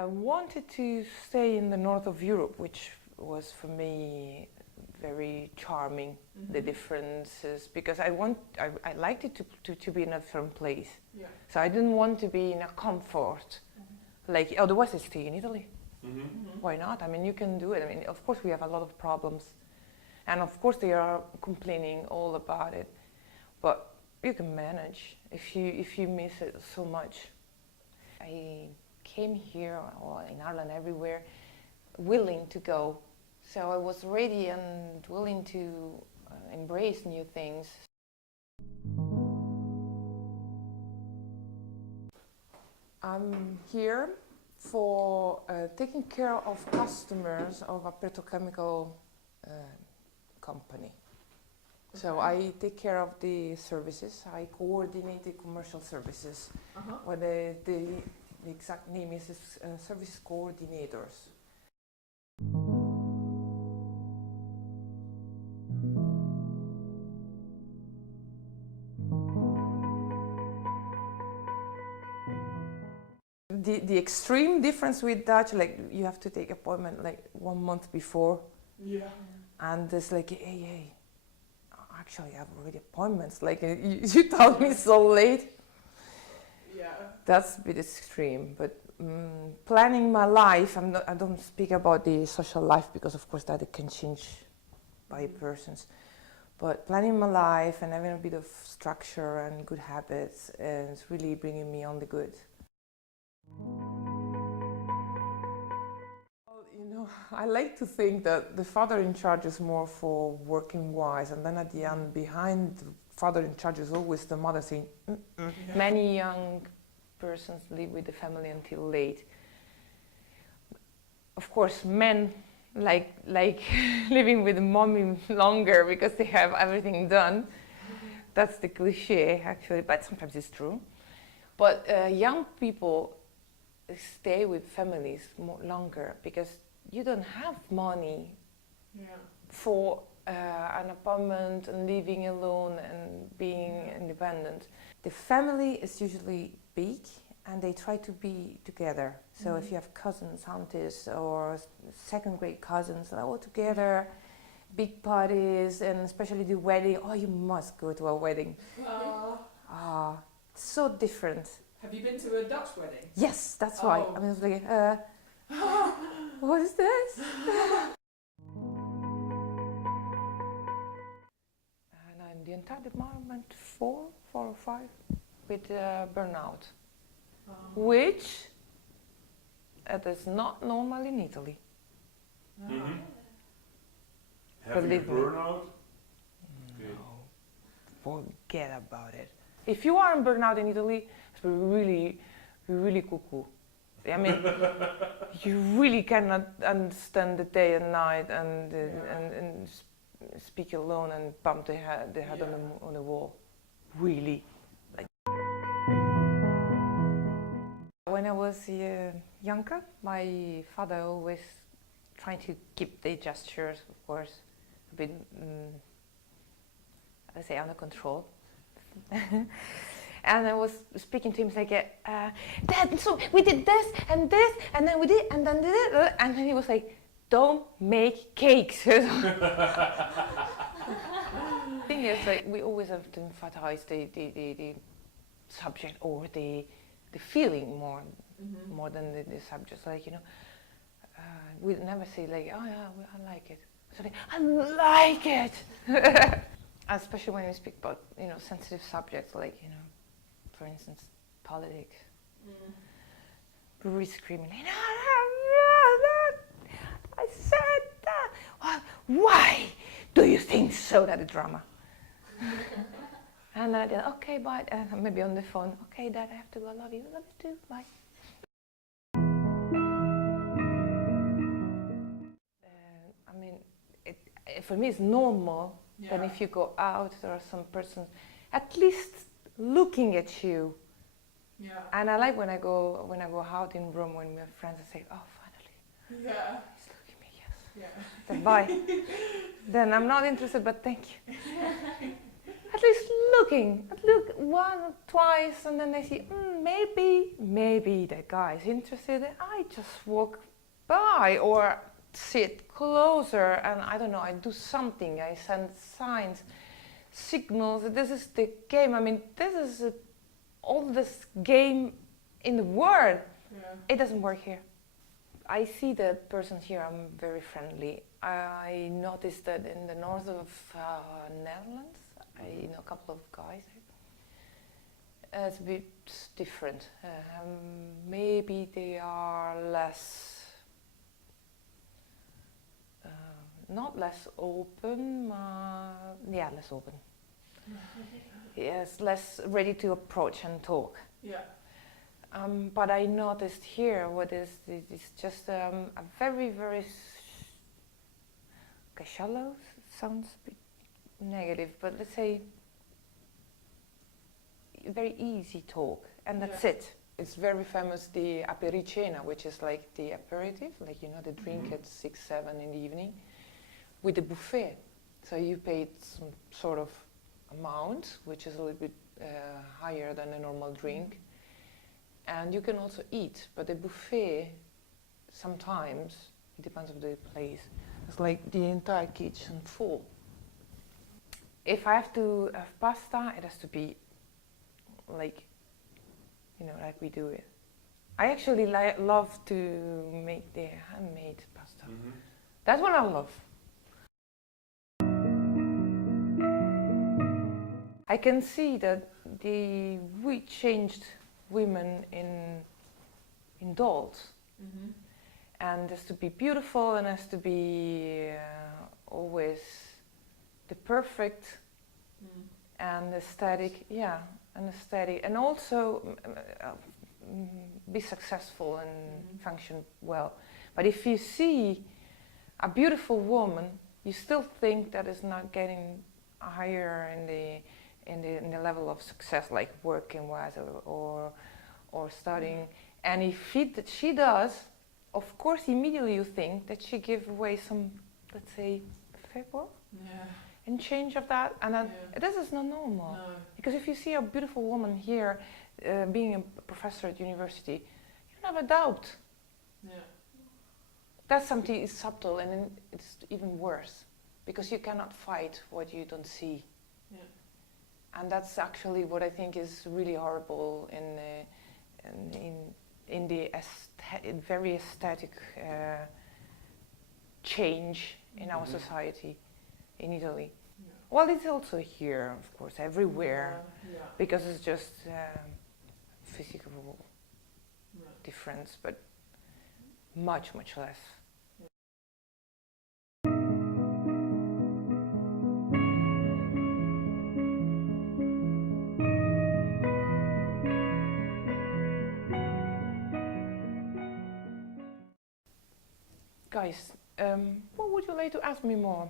I wanted to stay in the north of Europe, which was for me very charming, the differences, because I liked it to be in a different place. Yeah. So I didn't want to be in a comfort, like otherwise I stay in Italy. Why not? I mean, you can do it. I mean, of course we have a lot of problems, and of course they are complaining all about it, but you can manage if you miss it so much. I came here, or in Ireland, everywhere, willing to go. So I was ready and willing to embrace new things. I'm here for taking care of customers of a petrochemical company. Okay. So I take care of the services. I coordinate the commercial services. Where the exact name is service coordinators. The extreme difference with Dutch, like you have to take appointment like 1 month before. Yeah. And it's like, hey, actually I have already appointments. Like you told me so late. Yeah. That's a bit extreme, but planning my life, I don't speak about the social life because of course that it can change by persons. But planning my life and having a bit of structure and good habits is really bringing me on the good. Well, you know, I like to think that the father in charge is more for working wise, and then at the end, behind the father in charge is always the mother saying, Yeah. Many young persons live with the family until late. Of course, men like living with mommy longer because they have everything done. That's the cliche, actually, but sometimes it's true. But young people stay with families longer because you don't have money for an apartment and living alone and being independent. The family is usually big and they try to be together. So if you have cousins, aunties, or second grade cousins, they're all together, big parties, and especially the wedding. Oh, you must go to a wedding. So different. Have you been to a Dutch wedding? Yes, that's why. I mean, I was like, what is this? And I'm the entire department, four or five, with burnout, which it is not normal in Italy. Having a burnout? No, forget about it. If you are in burnout in Italy, it's really cuckoo. I mean, you really cannot understand the day and night and speak alone and bump the head on the wall. Really. Like. When I was younger, my father always trying to keep the gestures, of course, a bit, let's say, under control. And I was speaking to him like, Dad, so we did this, and then we did, and then this, and then he was like, don't make cakes. The thing is, like, we always have to emphasize the subject or the feeling more than the subject. Like, you know, we never say like, oh yeah, I like it. So like, I like it. Especially when we speak about, you know, sensitive subjects like, you know, for instance, politics. Really screaming, I said that. Why do you think so? That the drama. And then, okay, bye. Maybe on the phone. Okay, Dad, I have to go. I love you. I love you too. Bye. I mean, for me, it's normal. Yeah. Then if you go out, there are some persons at least looking at you. Yeah. And I like when I go out in Rome when we have friends, I say, oh, finally. Yeah. He's looking at me, yes. Yeah. Then bye. Then I'm not interested, but thank you. At at least looking. Look one or twice, and then they see, maybe that guy is interested. I just walk by or sit closer, and I don't know, I do something. I send signs, signals. This is the game. I mean, this is the oldest game in the world. Yeah. It doesn't work here. I see the persons here are very friendly. I noticed that in the north of Netherlands, I know a couple of guys. It's a bit different. Maybe they are less, not less open, less open. Yes, less ready to approach and talk. Yeah. But I noticed here what is it's just a very, very shallow, sounds a bit negative, but let's say very easy talk, and that's it. It's very famous, the apericena, which is like the aperitif, like, you know, the drink at 6, 7 in the evening, with the buffet. So you paid some sort of amount, which is a little bit higher than a normal drink. And you can also eat, but the buffet, sometimes, it depends on the place, it's like the entire kitchen full. If I have to have pasta, it has to be like, you know, like we do it. I actually love to make the handmade pasta. Mm-hmm. That's what I love. I can see that we changed women in dolls, and it has to be beautiful, and has to be always the perfect and aesthetic, and also be successful and function well. But if you see a beautiful woman, you still think that is not getting higher in the level of success, like working wise or studying. And if she does, of course, immediately you think that she give away some, let's say, favor in change of that, and then this is not normal. No. Because if you see a beautiful woman here, being a professor at university, you don't have a doubt. Yeah. That's something is subtle, and then it's even worse, because you cannot fight what you don't see. Yeah. And that's actually what I think is really horrible in the very aesthetic change in our society in Italy. Yeah. Well, it's also here, of course, everywhere, because it's just physical difference, but much, much less. Guys, what would you like to ask me more?